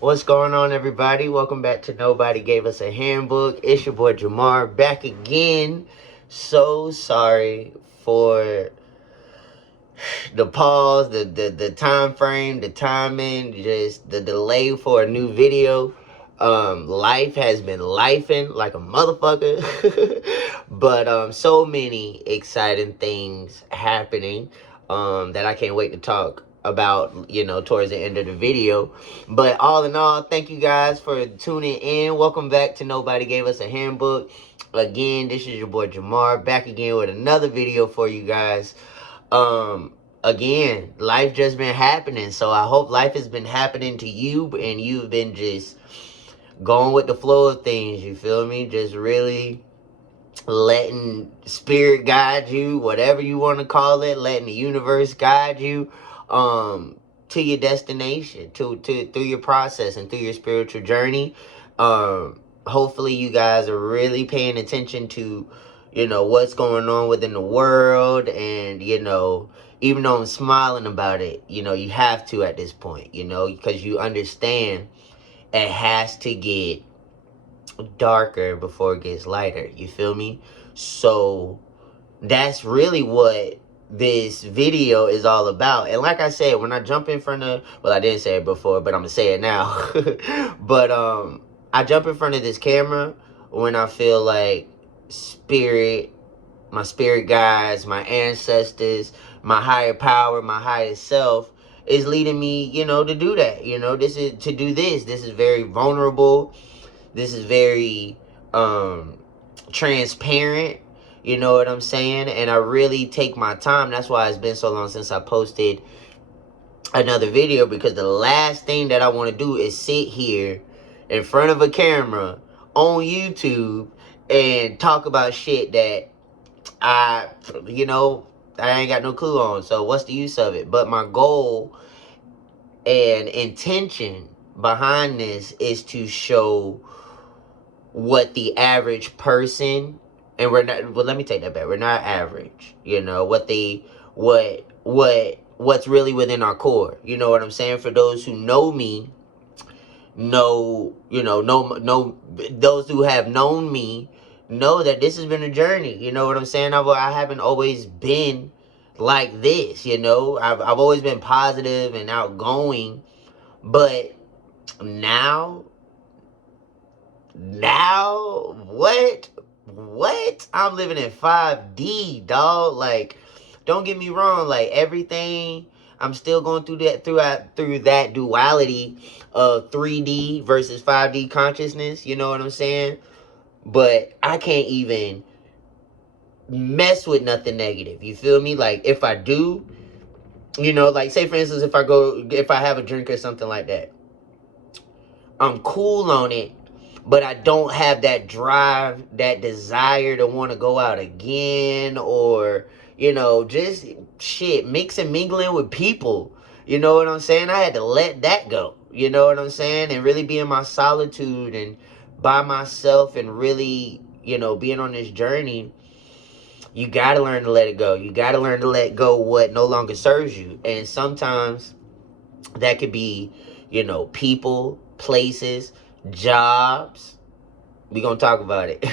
What's going on, everybody? Welcome back to Nobody Gave Us a Handbook. It's your boy Jamar back again. So sorry for the pause, the time frame, the timing, just the delay for a new video. Life has been lifing like a motherfucker, but so many exciting things happening that I can't wait to talk about, towards the end of the video. But all in all, thank you guys for tuning in. Welcome back to Nobody Gave Us a Handbook. Again, this is your boy Jamar back again with another video for you guys. Again, life just been happening, so I hope life has been happening to you and you've been just going with the flow of things. You feel me? Just really letting spirit guide you, whatever you want to call it, letting the universe guide you to your destination, to through your process and through your spiritual journey. Hopefully you guys are really paying attention to what's going on within the world, and even though I'm smiling about it, you have to at this point, because you understand it has to get darker before it gets lighter. You feel me? So that's really what this video is all about. And like I said, when I jump in front of, well, I didn't say it before, but I'm gonna say it now. But I jump in front of this camera when I feel like my spirit guides, my ancestors, my higher power, my higher self is leading me, to do that. This is very vulnerable. This is very transparent. You know what I'm saying? And I really take my time. That's why it's been so long since I posted another video, because the last thing that I want to do is sit here in front of a camera on YouTube and talk about shit that I ain't got no clue on. So what's the use of it? But my goal and intention behind this is to show what the average person, and we're not, well, let me take that back, we're not average, what's really within our core. You know what I'm saying? For those who know me, those who have known me know that this has been a journey. You know what I'm saying? I haven't always been like this. I've always been positive and outgoing, but now what I'm living in 5D, dog. Like, don't get me wrong, like everything, I'm still going through that duality of 3D versus 5D consciousness. You know what I'm saying? But I can't even mess with nothing negative. You feel me? Like, if I do, like, say for instance, if I have a drink or something like that, I'm cool on it, but I don't have that drive, that desire to want to go out again, or, just shit, mix and mingling with people. You know what I'm saying? I had to let that go. You know what I'm saying? And really be in my solitude and by myself, and really, being on this journey. You got to learn to let it go. You got to learn to let go what no longer serves you. And sometimes that could be, people, places, jobs. We gonna talk about it.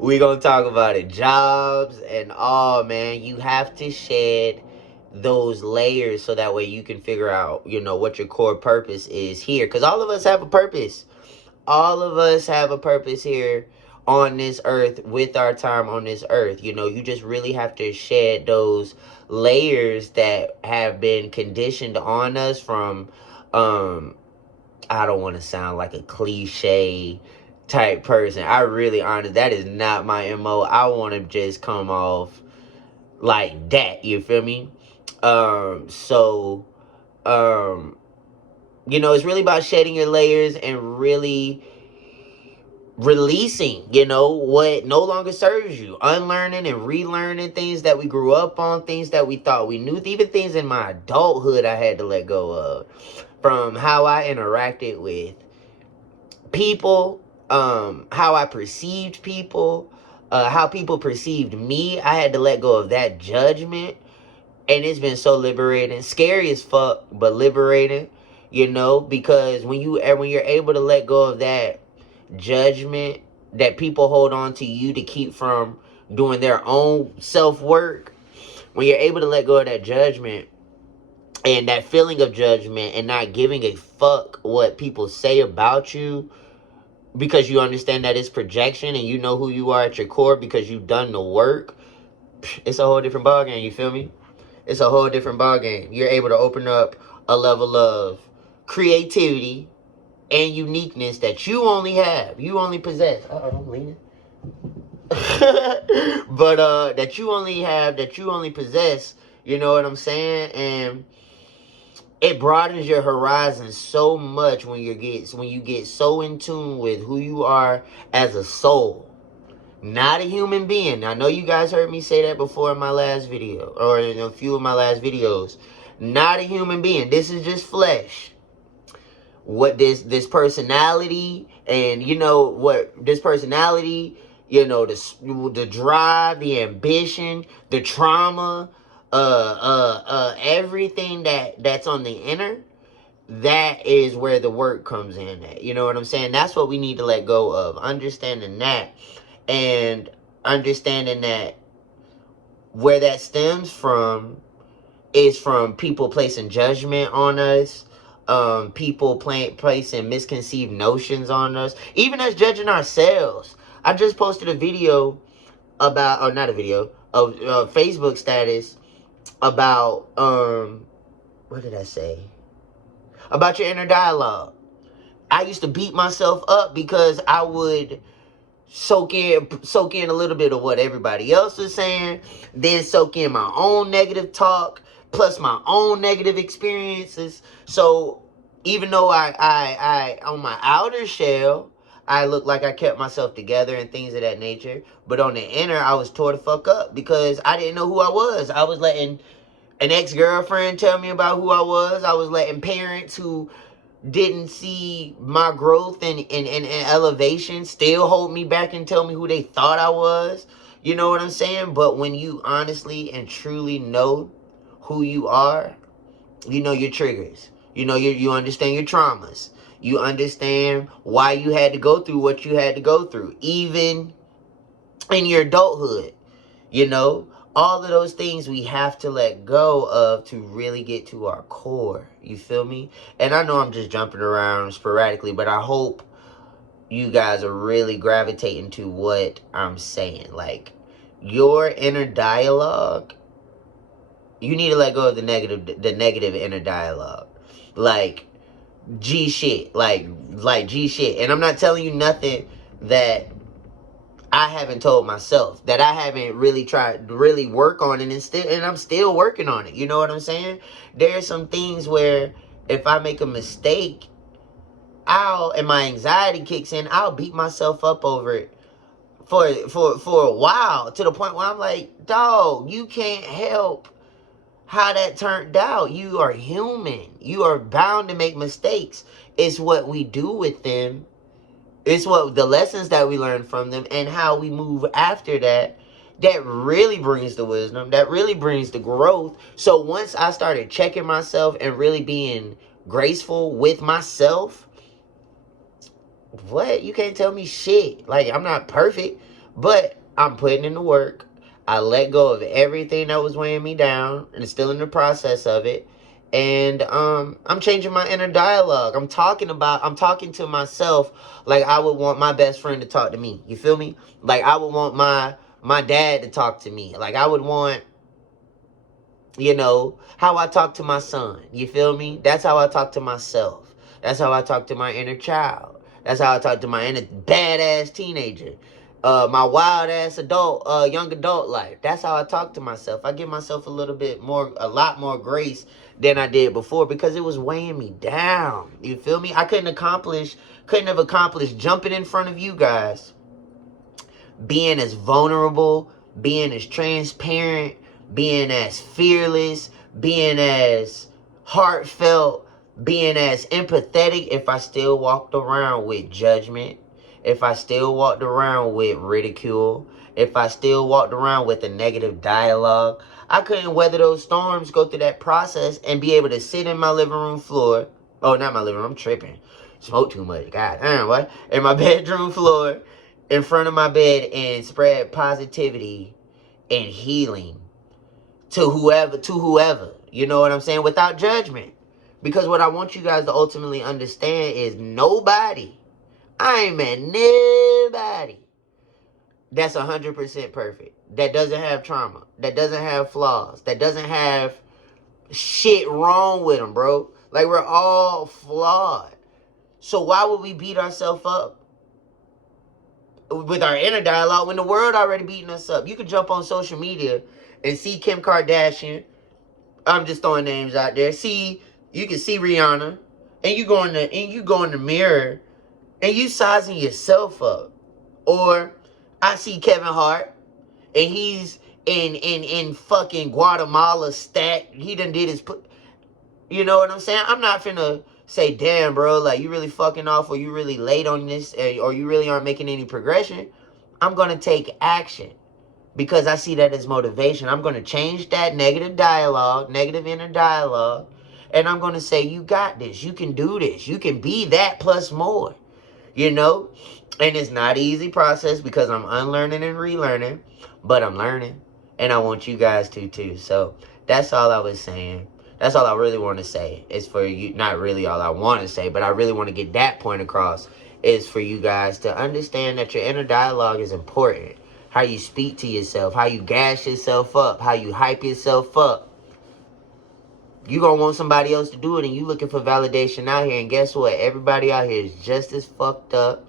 We gonna talk about it. Jobs and all, man. You have to shed those layers so that way you can figure out, what your core purpose is here. Because all of us have a purpose. All of us have a purpose here on this earth, with our time on this earth. You just really have to shed those layers that have been conditioned on us from, I don't want to sound like a cliche type person. I really, honest, that is not my MO. I want to just come off like that. You feel me? So, it's really about shedding your layers and really releasing, what no longer serves you. Unlearning and relearning things that we grew up on, things that we thought we knew, even things in my adulthood I had to let go of. From how I interacted with people, how I perceived people, how people perceived me. I had to let go of that judgment. And it's been so liberating. Scary as fuck, but liberating. You know, because when you're able to let go of that judgment that people hold on to you to keep from doing their own self-work, when you're able to let go of that judgment and that feeling of judgment and not giving a fuck what people say about you, because you understand that it's projection and you know who you are at your core because you've done the work, it's a whole different ballgame. You feel me? It's a whole different ballgame. You're able to open up a level of creativity and uniqueness that you only have, you only possess. I'm leaning. But that you only have, that you only possess. You know what I'm saying? And it broadens your horizon so much when you get so in tune with who you are as a soul, not a human being. I know you guys heard me say that before in my last video, or in a few of my last videos. Not a human being. This is just flesh. What this personality, and you know what this personality, you know, the drive, the ambition, the trauma, everything that's on the inner, that is where the work comes in at. You know what I'm saying? That's what we need to let go of. Understanding that, and understanding that where that stems from is from people placing judgment on us, people placing misconceived notions on us, even us judging ourselves. I just posted a video about, or not a video, a Facebook status about, what did I say? About your inner dialogue. I used to beat myself up because I would soak in a little bit of what everybody else was saying, then soak in my own negative talk plus my own negative experiences. So even though I on my outer shell, I looked like I kept myself together and things of that nature, but on the inner, I was tore the fuck up because I didn't know who I was. I was letting an ex-girlfriend tell me about who I was. I was letting parents who didn't see my growth and elevation still hold me back and tell me who they thought I was. You know what I'm saying? But when you honestly and truly know who you are, you know your triggers. You know, you understand your traumas. You understand why you had to go through what you had to go through, even in your adulthood. You know, all of those things we have to let go of to really get to our core. You feel me? And I know I'm just jumping around sporadically, but I hope you guys are really gravitating to what I'm saying. Like, your inner dialogue, you need to let go of the negative inner dialogue. Like, G shit. Like G shit. And I'm not telling you nothing that I haven't told myself, that I haven't really tried to really work on it, and I'm still working on it. You know what I'm saying? There are some things where if I make a mistake, and my anxiety kicks in, I'll beat myself up over it for a while, to the point where I'm like, dog, you can't help how that turned out. You are human. You are bound to make mistakes. It's what we do with them. It's what the lessons that we learn from them and how we move after that really brings the wisdom, that really brings the growth. So once I started checking myself and really being graceful with myself, what? You can't tell me shit. Like, I'm not perfect, but I'm putting in the work. I let go of everything that was weighing me down and still in the process of it. And I'm changing my inner dialogue. I'm talking to myself like I would want my best friend to talk to me. You feel me? Like I would want my dad to talk to me. Like I would want, you know, how I talk to my son. You feel me? That's how I talk to myself. That's how I talk to my inner child. That's how I talk to my inner badass teenager. My wild ass adult, young adult life. That's how I talk to myself. I give myself a lot more grace than I did before because it was weighing me down. You feel me? I couldn't have accomplished jumping in front of you guys, being as vulnerable, being as transparent, being as fearless, being as heartfelt, being as empathetic if I still walked around with judgment, if I still walked around with ridicule, if I still walked around with a negative dialogue. I couldn't weather those storms, go through that process, and be able to sit in my living room floor Oh, not my living room. I'm tripping. Smoke too much. God damn, what? In my bedroom floor, in front of my bed, and spread positivity and healing to whoever. You know what I'm saying? Without judgment. Because what I want you guys to ultimately understand is nobody, I ain't met nobody that's 100% perfect. That doesn't have trauma. That doesn't have flaws. That doesn't have shit wrong with them, bro. Like, we're all flawed. So why would we beat ourselves up with our inner dialogue when the world already beating us up? You can jump on social media and see Kim Kardashian. I'm just throwing names out there. You can see Rihanna, and you go in the mirror and you sizing yourself up. Or I see Kevin Hart, and he's in fucking Guatemala stacked. He done did his you know what I'm saying? I'm not finna say, damn, bro, like, you really fucking off, or you really late on this, or you really aren't making any progression. I'm gonna take action because I see that as motivation. I'm gonna change that negative dialogue, negative inner dialogue, and I'm gonna say, you got this. You can do this. You can be that plus more. You know? And it's not an easy process because I'm unlearning and relearning, but I'm learning. And I want you guys to too. So that's all I was saying. That's all I really want to say. Is for you, not really all I want to say, but I really want to get that point across. Is for you guys to understand that your inner dialogue is important. How you speak to yourself, how you gas yourself up, how you hype yourself up. You gonna want somebody else to do it, and you looking for validation out here. And guess what? Everybody out here is just as fucked up,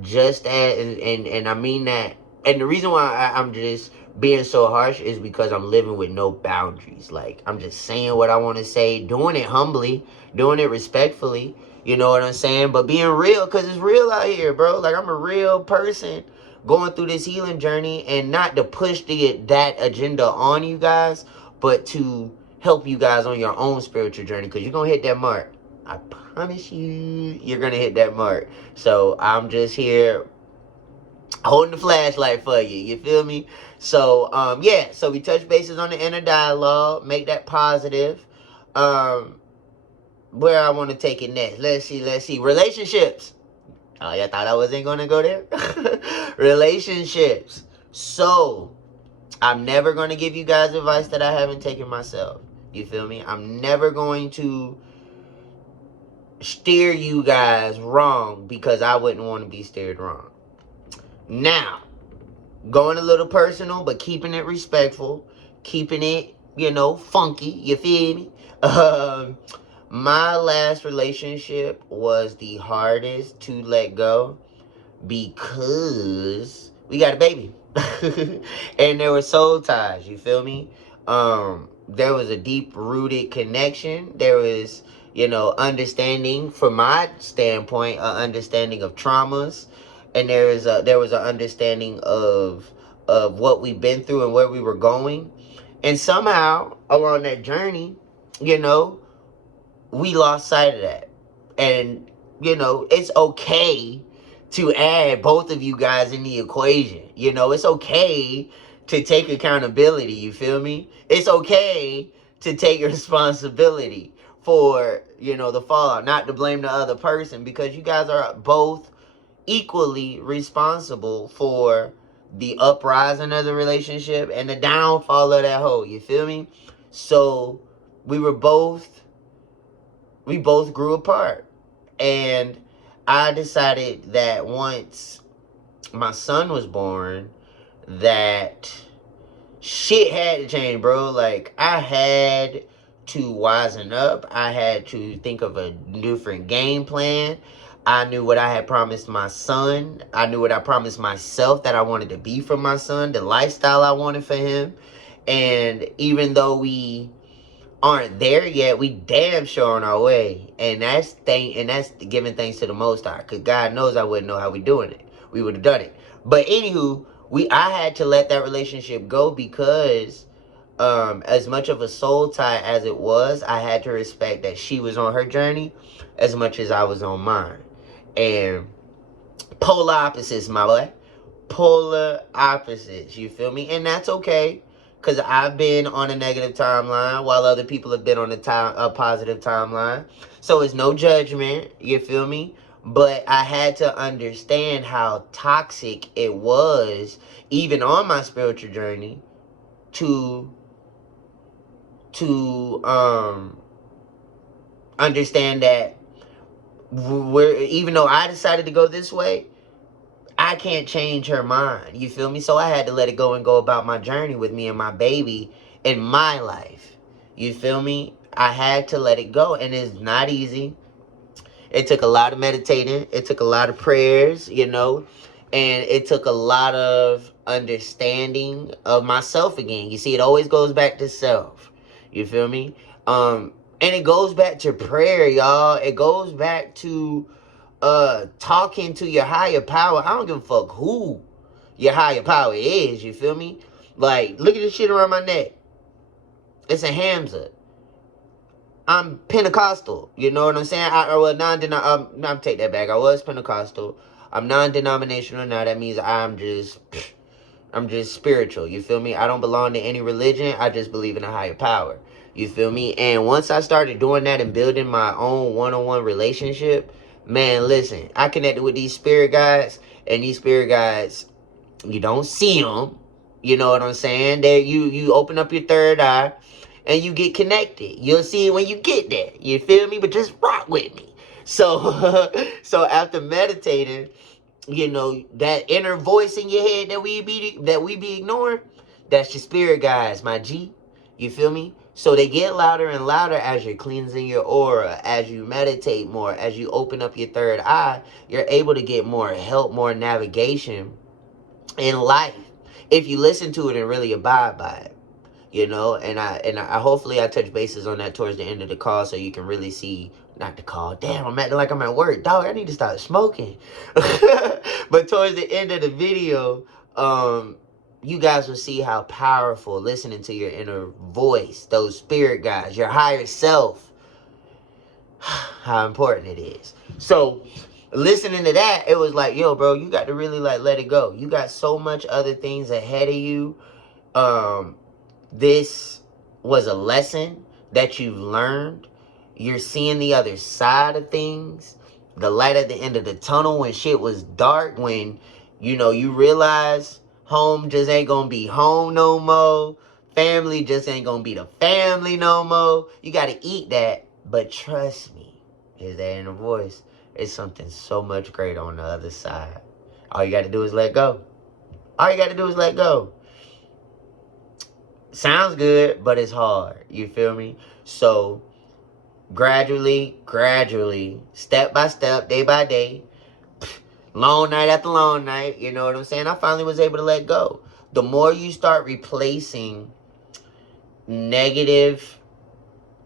just as, and I mean that. And the reason why I'm just being so harsh is because I'm living with no boundaries. Like, I'm just saying what I want to say, doing it humbly, doing it respectfully. You know what I'm saying? But being real, because it's real out here, bro. Like, I'm a real person going through this healing journey, and not to push that agenda on you guys, but to help you guys on your own spiritual journey, because you're going to hit that mark. I promise you're going to hit that mark. So I'm just here holding the flashlight for you. You feel me? So, yeah. So we touch bases on the inner dialogue. Make that positive. Where I want to take it next. Let's see. Relationships. Oh, y'all thought I wasn't going to go there? Relationships. So, I'm never going to give you guys advice that I haven't taken myself. You feel me? I'm never going to steer you guys wrong because I wouldn't want to be steered wrong. Now, going a little personal, but keeping it respectful, keeping it, funky. You feel me? My last relationship was the hardest to let go because we got a baby. And there were soul ties, you feel me? There was a deep-rooted connection. There was, understanding, from my standpoint, an understanding of traumas. And there was an understanding of what we've been through and where we were going. And somehow, along that journey, we lost sight of that. And, it's okay to add both of you guys in the equation. It's okay to take accountability, you feel me? It's okay to take responsibility for, the fallout, not to blame the other person, because you guys are both equally responsible for the uprising of the relationship and the downfall of that hoe, you feel me? So we both grew apart. And I decided that once my son was born, that shit had to change, bro. Like, I had to wisen up. I had to think of a different game plan. I knew what I had promised my son. I knew what I promised myself that I wanted to be for my son, the lifestyle I wanted for him. And even though we aren't there yet, we damn sure on our way. And that's giving thanks to the Most High, because God knows I wouldn't know how we doing it. We would have done it. But anywho, I had to let that relationship go because as much of a soul tie as it was, I had to respect that she was on her journey as much as I was on mine. And polar opposites, my boy. Polar opposites, you feel me? And that's okay. because I've been on a negative timeline while other people have been on a positive timeline. So it's no judgment, you feel me? But I had to understand how toxic it was, even on my spiritual journey, to understand that even though I decided to go this way, I can't change her mind. You feel me? So I had to let it go and go about my journey with me and my baby in my life. You feel me? I had to let it go, and it's not easy. It took a lot of meditating. It took a lot of prayers, and it took a lot of understanding of myself again. You see, it always goes back to self. You feel me? And it goes back to prayer, y'all. It goes back to talking to your higher power. I don't give a fuck who your higher power is, you feel me? Like, look at this shit around my neck. It's a Hamza. I'm Pentecostal, you know what I'm saying? I'm take that back. I was Pentecostal. I'm non-denominational now. That means I'm just spiritual, you feel me? I don't belong to any religion. I just believe in a higher power, you feel me? And once I started doing that and building my own one-on-one relationship, man, listen, I connected with these spirit guides, and these spirit guides, you don't see them, you know what I'm saying? You open up your third eye, and you get connected. You'll see it when you get there, you feel me? But just rock with me. So, so after meditating, that inner voice in your head that we be ignoring, that's your spirit guides, my G. You feel me? So they get louder and louder as you're cleansing your aura, as you meditate more, as you open up your third eye. You're able to get more help, more navigation in life if you listen to it and really abide by it. And I hopefully I touch bases on that towards the end of the call, so you can really see. Not the call. Damn, I'm acting like I'm at work. Dog, I need to start smoking. But towards the end of the video, you guys will see how powerful listening to your inner voice, those spirit guides, your higher self, how important it is. So listening to that, it was like, yo, bro, you got to really like let it go. You got so much other things ahead of you. This was a lesson that you've learned. You're seeing the other side of things. The light at the end of the tunnel when shit was dark. When, you realize home just ain't gonna be home no more. Family just ain't gonna be the family no more. You gotta eat that. But trust me, here's that inner voice. It's something so much greater on the other side. All you gotta do is let go. All you gotta do is let go. Sounds good, but it's hard. You feel me? So gradually, step by step, day by day, long night after long night, you know what I'm saying? I finally was able to let go. The more you start replacing negative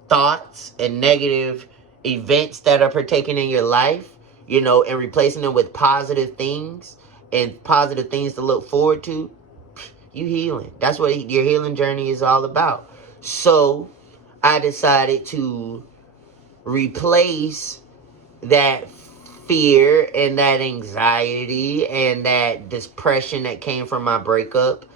thoughts and negative events that are partaking in your life, and replacing them with positive things and positive things to look forward to, you healing. That's what your healing journey is all about. So I decided to replace that fear and that anxiety and that depression that came from my breakup.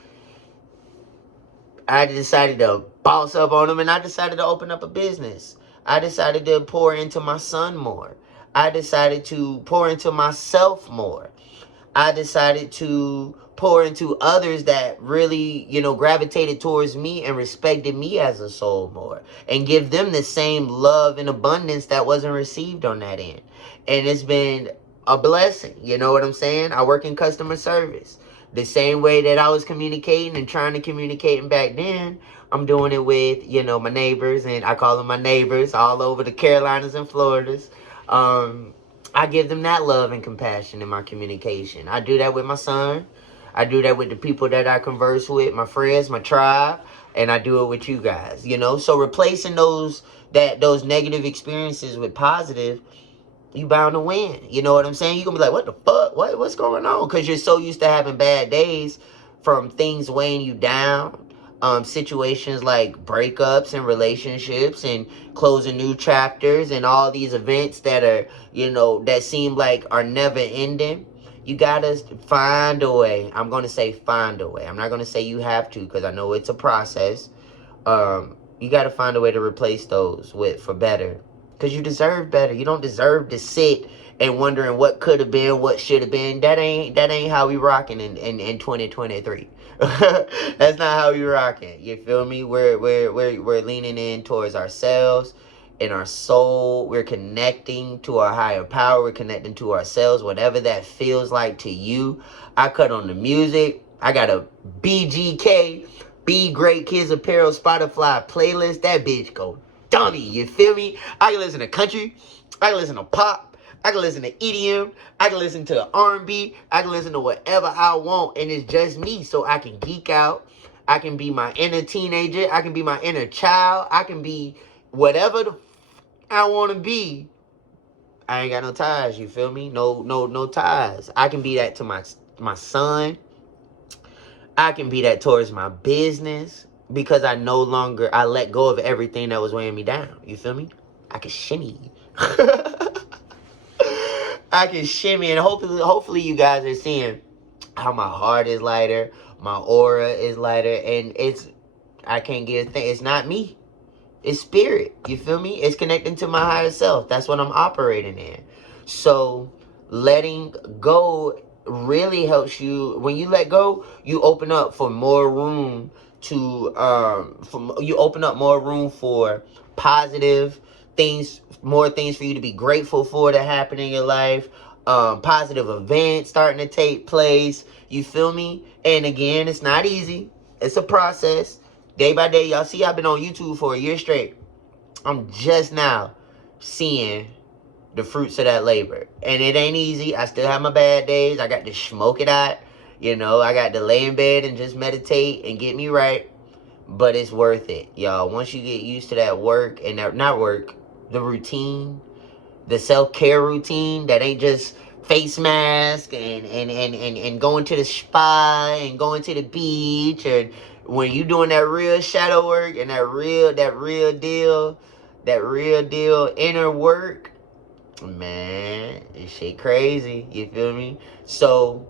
I decided to boss up on them, and I decided to open up a business. I decided to pour into my son more. I decided to pour into myself more. I decided to pour into others that really, gravitated towards me and respected me as a soul more, and give them the same love and abundance that wasn't received on that end. And it's been a blessing. You know what I'm saying? I work in customer service. The same way that I was communicating and trying to communicate back then, I'm doing it with, my neighbors, and I call them my neighbors all over the Carolinas and Floridas. I give them that love and compassion in my communication. I do that with my son. I do that with the people that I converse with, my friends, my tribe, and I do it with you guys, So replacing those negative experiences with positive, you bound to win. You know what I'm saying? You're going to be like, what the fuck? What's going on? Because you're so used to having bad days from things weighing you down. Situations like breakups and relationships and closing new chapters and all these events that are, that seem like are never ending. You gotta find a way. I'm gonna say find a way. I'm not gonna say you have to, because I know it's a process. You gotta find a way to replace those with for better, because you deserve better. You don't deserve to sit and wondering what could have been, what should have been. That ain't how we rocking in 2023. That's not how we rocking. You feel me? We're leaning in towards ourselves in our soul. We're connecting to our higher power. We're connecting to ourselves, whatever that feels like to you. I cut on the music. I got a BGK, Be Great Kids Apparel Spotify playlist. That bitch go dummy. You feel me? I can listen to country. I can listen to pop. I can listen to EDM. I can listen to R&B. I can listen to whatever I want, and it's just me, so I can geek out. I can be my inner teenager. I can be my inner child. I can be whatever I want to be. I ain't got no ties. You feel me? No ties. I can be that to my son. I can be that towards my business, because I let go of everything that was weighing me down. You feel me? I can shimmy. I can shimmy, and hopefully you guys are seeing how my heart is lighter, my aura is lighter, and I can't get a thing. It's not me. It's spirit. You feel me? It's connecting to my higher self. That's what I'm operating in. So letting go really helps you. When you let go, you open up for more room you open up more room for positive things, more things for you to be grateful for that happen in your life. Positive events starting to take place. You feel me? And again, it's not easy. It's a process. Day by day, y'all see I've been on YouTube for a year straight. I'm just now seeing the fruits of that labor. And it ain't easy. I still have my bad days. I got to smoke it out. I got to lay in bed and just meditate and get me right. But it's worth it, y'all. Once you get used to that work, and the routine, the self-care routine that ain't just face mask and going to the spa and going to the beach, and when you doing that real shadow work and that real deal inner work, man, this shit crazy. You feel me? So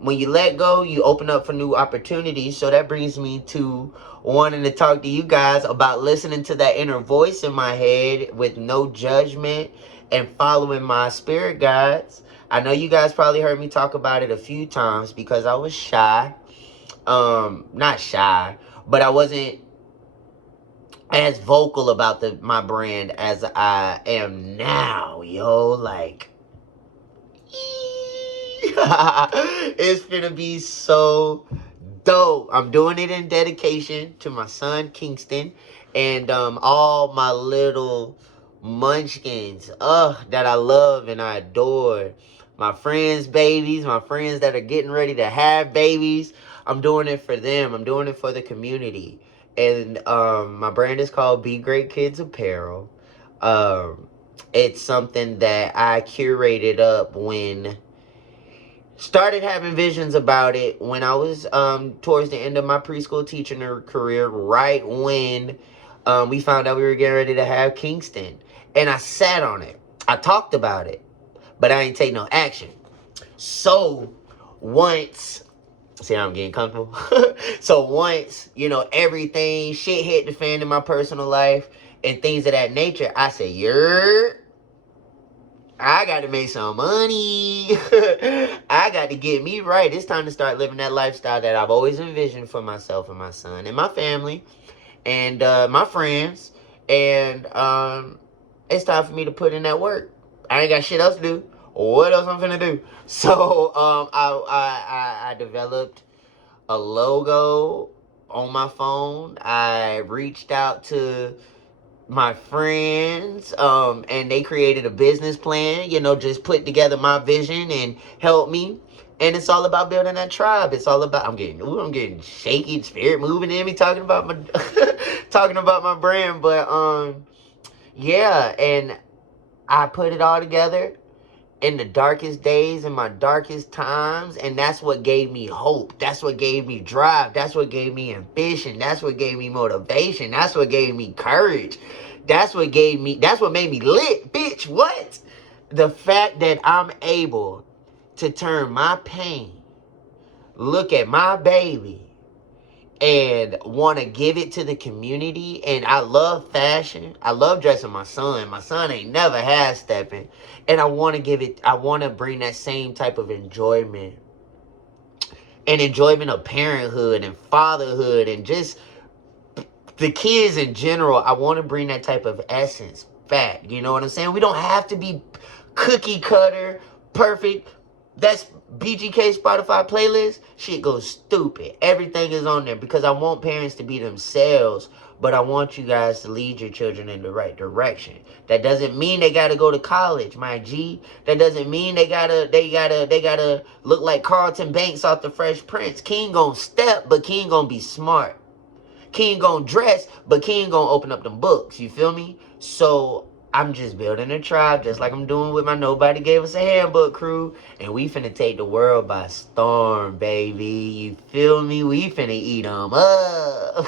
when you let go, you open up for new opportunities. So that brings me to wanting to talk to you guys about listening to that inner voice in my head with no judgment and following my spirit guides. I know you guys probably heard me talk about it a few times because I was shy. Not shy, but I wasn't as vocal about my brand as I am now, yo. Like, it's gonna be so dope. I'm doing it in dedication to my son Kingston and all my little munchkins that I love and I adore. My friends' babies, my friends that are getting ready to have babies. I'm doing it for them. I'm doing it for the community. And my brand is called Be Great Kids Apparel. It's something that I curated up when started having visions about it when I was towards the end of my preschool teaching career, right when we found out we were getting ready to have Kingston. And I sat on it. I talked about it, but I ain't take no action. So once, see how I'm getting comfortable? So once, everything, shit hit the fan in my personal life and things of that nature, I said, I got to make some money. I got to get me right. It's time to start living that lifestyle that I've always envisioned for myself and my son and my family and my friends. And it's time for me to put in that work. I ain't got shit else to do. What else I'm finna do? So I developed a logo on my phone. I reached out to my friends, and they created a business plan, just put together my vision and help me. And it's all about building that tribe. It's all about, I'm getting shaky, spirit moving in me, talking about my brand. But, yeah, and I put it all together in the darkest days, in my darkest times, and that's what gave me hope. That's what gave me drive. That's what gave me ambition. That's what gave me motivation. That's what gave me courage. That's what made me lit, bitch. What? The fact that I'm able to turn my pain, look at my baby, and want to give it to the community. And I love fashion. I love dressing my son. My son ain't never had stepping. And I want to bring that same type of enjoyment and enjoyment of parenthood and fatherhood and just the kids in general. I want to bring that type of essence back. You know what I'm saying? We don't have to be cookie cutter, perfect. That's BGK Spotify playlist. Shit goes stupid. Everything is on there because I want parents to be themselves, but I want you guys to lead your children in the right direction. That doesn't mean they gotta go to college, my G. That doesn't mean they gotta look like Carlton Banks off the Fresh Prince. King gonna step, but King gonna be smart. King gonna dress, but King gonna open up them books. You feel me? So I'm just building a tribe, just like I'm doing with my Nobody Gave Us a Handbook crew. And we finna take the world by storm, baby. You feel me? We finna eat them up.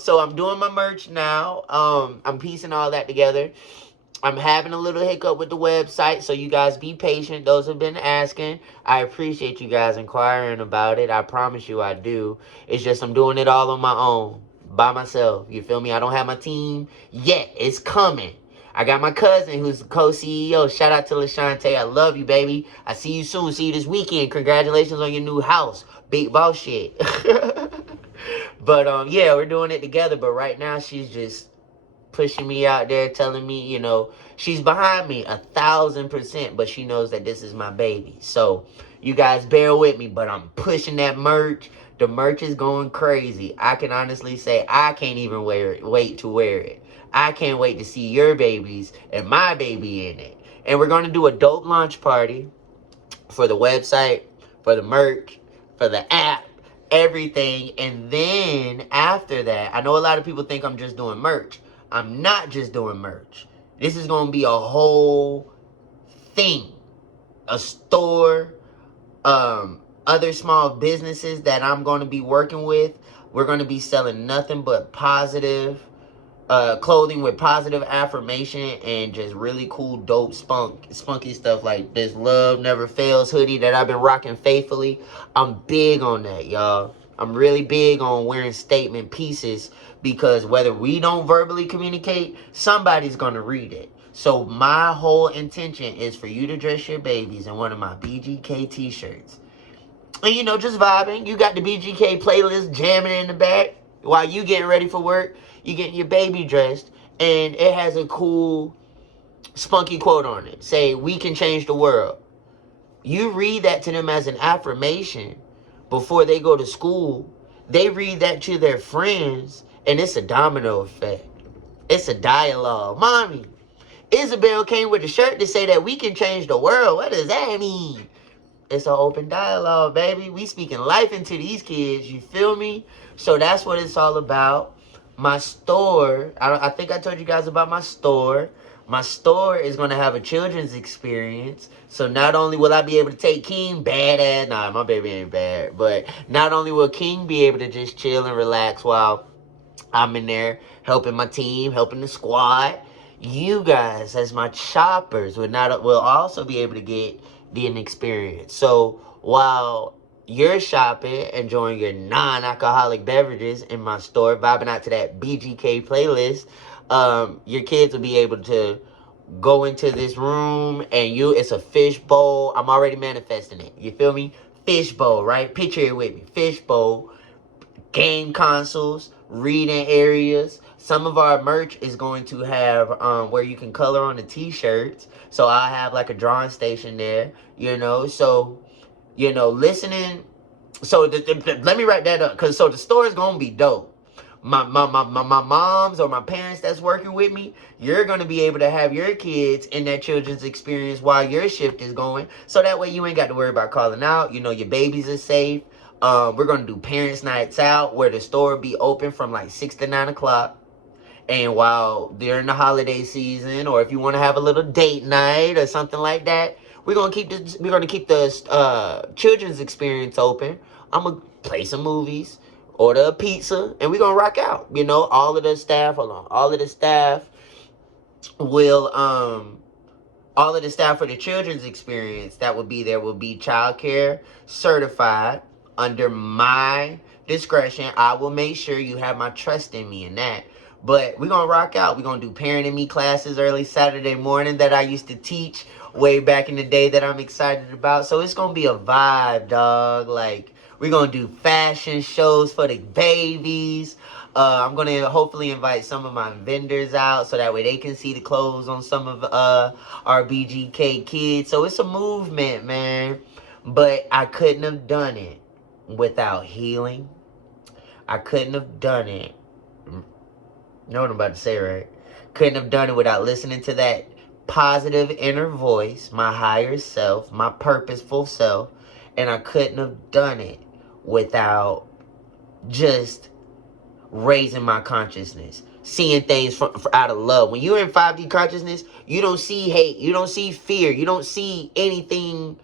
So I'm doing my merch now. I'm piecing all that together. I'm having a little hiccup with the website, so you guys be patient. Those have been asking. I appreciate you guys inquiring about it. I promise you I do. It's just I'm doing it all on my own, by myself. You feel me? I don't have my team yet. It's coming. I got my cousin who's the co-CEO. Shout out to LaShante. I love you, baby. I see you soon. See you this weekend. Congratulations on your new house. Big boss shit. But, yeah, we're doing it together. But right now, she's just pushing me out there, telling me, you know, she's behind me 1,000%, but she knows that this is my baby. So you guys bear with me, but I'm pushing that merch. The merch is going crazy. I can honestly say I can't even wait to wear it. I can't wait to see your babies and my baby in it. And we're going to do a dope launch party for the website, for the merch, for the app, everything. And then after that, I know a lot of people think I'm just doing merch. I'm not just doing merch. This is going to be a whole thing. A store, other small businesses that I'm going to be working with. We're going to be selling nothing but positive clothing with positive affirmation and just really cool, dope, spunky stuff like this Love Never Fails hoodie that I've been rocking faithfully. I'm big on that, y'all. I'm really big on wearing statement pieces because whether we don't verbally communicate, somebody's going to read it. So my whole intention is for you to dress your babies in one of my BGK t-shirts. And, you know, just vibing. You got the BGK playlist jamming in the back while you getting ready for work. You getting your baby dressed. And it has a cool, spunky quote on it. Say, we can change the world. You read that to them as an affirmation before they go to school. They read that to their friends. And it's a domino effect. It's a dialogue. Mommy, Isabel came with a shirt to say that we can change the world. What does that mean? It's an open dialogue, baby. We speaking life into these kids. You feel me? So that's what it's all about. My store, I think I told you guys about my store. My store is going to have a children's experience. So not only will I be able to take King badass. Nah, my baby ain't bad. But not only will King be able to just chill and relax while I'm in there helping my team, helping the squad. You guys, as my shoppers, will also be able to get an experience. So while you're shopping, enjoying your non-alcoholic beverages in my store, vibing out to that BGK playlist, your kids will be able to go into this room and it's a fish bowl. I'm already manifesting it. You feel me? Fish bowl, right? Picture it with me. Fish bowl, game consoles, reading areas. Some of our merch is going to have where you can color on the t-shirts. So I have like a drawing station there, you know. So, you know, listening. So let me write that up. Because so the store is going to be dope. My moms or my parents that's working with me, you're going to be able to have your kids in that children's experience while your shift is going. So that way you ain't got to worry about calling out. You know, your babies are safe. We're going to do parents' nights out where the store will be open from like 6 to 9 o'clock. And while during the holiday season, or if you want to have a little date night or something like that, we're gonna keep the children's experience open. I'm gonna play some movies, order a pizza, and we're gonna rock out. You know, all of the staff will All of the staff for the children's experience that will be there will be childcare certified under my discretion. I will make sure you have my trust in me in that. But we're going to rock out. We're going to do Parent and Me classes early Saturday morning that I used to teach way back in the day that I'm excited about. So it's going to be a vibe, dog. Like, we're going to do fashion shows for the babies. I'm going to hopefully invite some of my vendors out so that way they can see the clothes on some of our BGK kids. So it's a movement, man. But I couldn't have done it without healing. I couldn't have done it. You know what I'm about to say, right? Couldn't have done it without listening to that positive inner voice, my higher self, my purposeful self. And I couldn't have done it without just raising my consciousness, seeing things out of love. When you're in 5D consciousness, you don't see hate, you don't see fear, you don't see anything.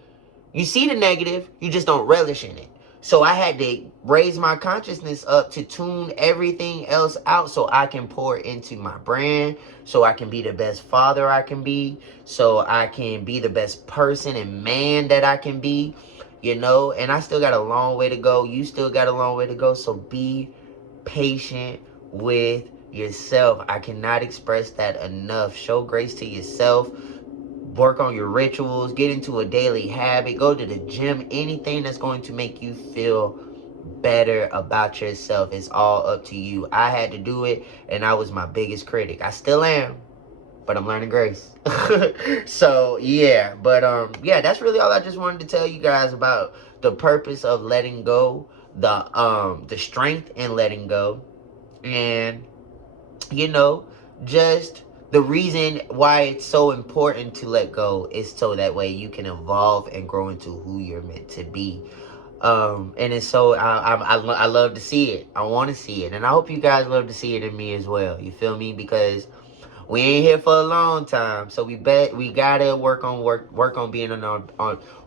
You see the negative, you just don't relish in it. So I had to raise my consciousness up to tune everything else out so I can pour into my brand, so I can be the best father I can be, so I can be the best person and man that I can be, you know. And I still got a long way to go. You still got a long way to go. So be patient with yourself. I cannot express that enough. Show grace to yourself. Work on your rituals, get into a daily habit, go to the gym, anything that's going to make you feel better about yourself. It's all up to you. I had to do it, and I was my biggest critic. I still am, but I'm learning grace. So yeah, but yeah, that's really all I just wanted to tell you guys about the purpose of letting go, the strength in letting go, and you know, just the reason why it's so important to let go is so that way you can evolve and grow into who you're meant to be. And it's so I love to see it. I want to see it, and I hope you guys love to see it in me as well. You feel me? Because we ain't here for a long time, so we gotta work on being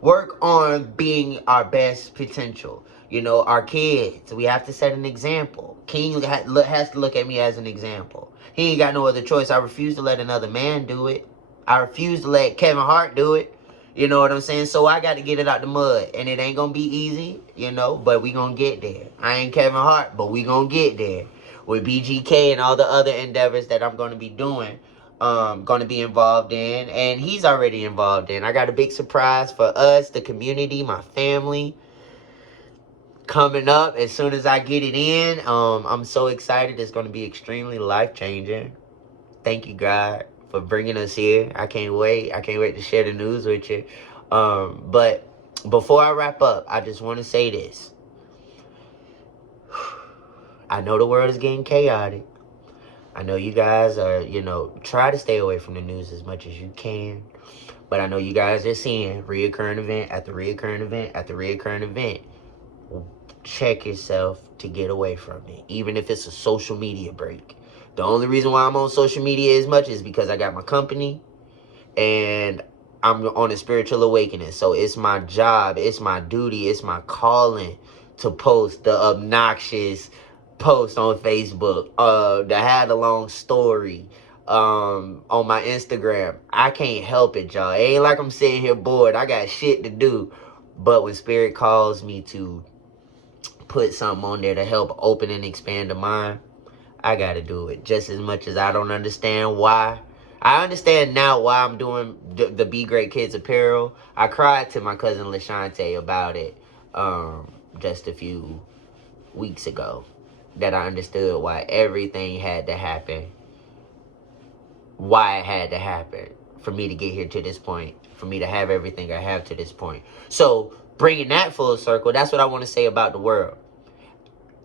work on being our best potential. You know, our kids. We have to set an example. King has to look at me as an example. He ain't got no other choice. I refuse to let another man do it. I refuse to let Kevin Hart do it. You know what I'm saying? So I got to get it out the mud. And it ain't going to be easy, you know, but we going to get there. I ain't Kevin Hart, but we going to get there. With BGK and all the other endeavors that I'm going to be doing, going to be involved in. And he's already involved in. I got a big surprise for us, the community, my family, coming up as soon as I get it in. I'm so excited. It's going to be extremely life-changing. Thank you, God, for bringing us here. I can't wait. I can't wait to share the news with you. But before I wrap up, I just want to say this. I know the world is getting chaotic. I know you guys are, you know, try to stay away from the news as much as you can. But I know you guys are seeing reoccurring event after reoccurring event after reoccurring event. Check yourself to get away from it, even if it's a social media break. The only reason why I'm on social media as much is because I got my company and I'm on a spiritual awakening. So it's my job, it's my duty, it's my calling to post the obnoxious post on Facebook, to have a long story on my Instagram. I can't help it, y'all. It ain't like I'm sitting here bored. I got shit to do. But when Spirit calls me to put something on there to help open and expand the mind, I gotta do it. Just as much as I don't understand why. I understand now why I'm doing the Be Great Kids apparel. I cried to my cousin LaShante about it just a few weeks ago. That I understood why everything had to happen. Why it had to happen for me to get here to this point. For me to have everything I have to this point. So, bringing that full circle, that's what I want to say about the world.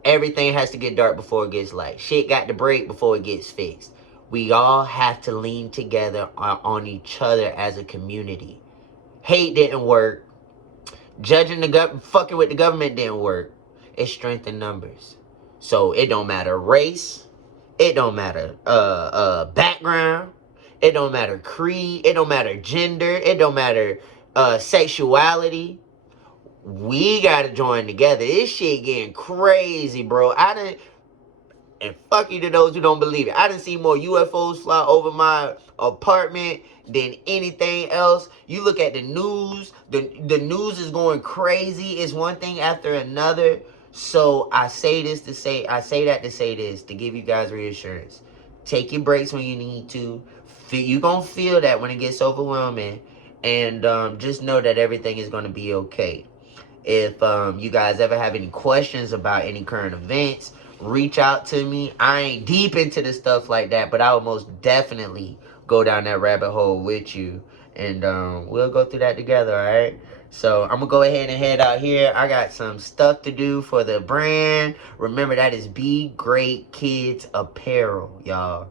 Everything has to get dark before it gets light. Shit got to break before it gets fixed. We all have to lean together on each other as a community. Hate didn't work. Judging the government, fucking with the government didn't work. It's strength in numbers. So it don't matter race. It don't matter background. It don't matter creed. It don't matter gender. It don't matter sexuality. We gotta join together. This shit getting crazy, bro. And fuck you to those who don't believe it. I done seen more UFOs fly over my apartment than anything else. You look at the news, the news is going crazy. It's one thing after another. So I say that to say this, to give you guys reassurance. Take your breaks when you need to. You're going to feel that when it gets overwhelming. And just know that everything is going to be okay. If you guys ever have any questions about any current events, reach out to me. I ain't deep into the stuff like that, but I will most definitely go down that rabbit hole with you. And we'll go through that together, all right? So I'm going to go ahead and head out here. I got some stuff to do for the brand. Remember, that is Be Great Kids Apparel, y'all.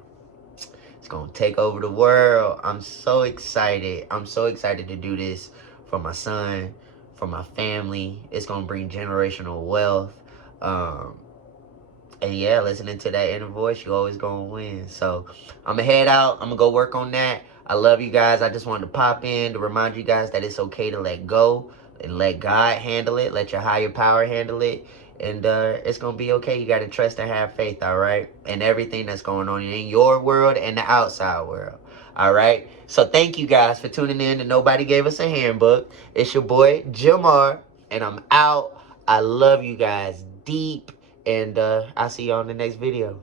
It's going to take over the world. I'm so excited. I'm so excited to do this for my son, for my family. It's going to bring generational wealth. And yeah, listening to that inner voice, you always going to win. So I'm going to head out. I'm going to go work on that. I love you guys. I just wanted to pop in to remind you guys that it's okay to let go and let God handle it. Let your higher power handle it. And it's going to be okay. You got to trust and have faith, all right? And everything that's going on in your world and the outside world, all right? So thank you guys for tuning in to Nobody Gave Us a Handbook. It's your boy, Jamar, and I'm out. I love you guys deep. And I'll see you on the next video.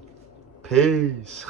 Peace.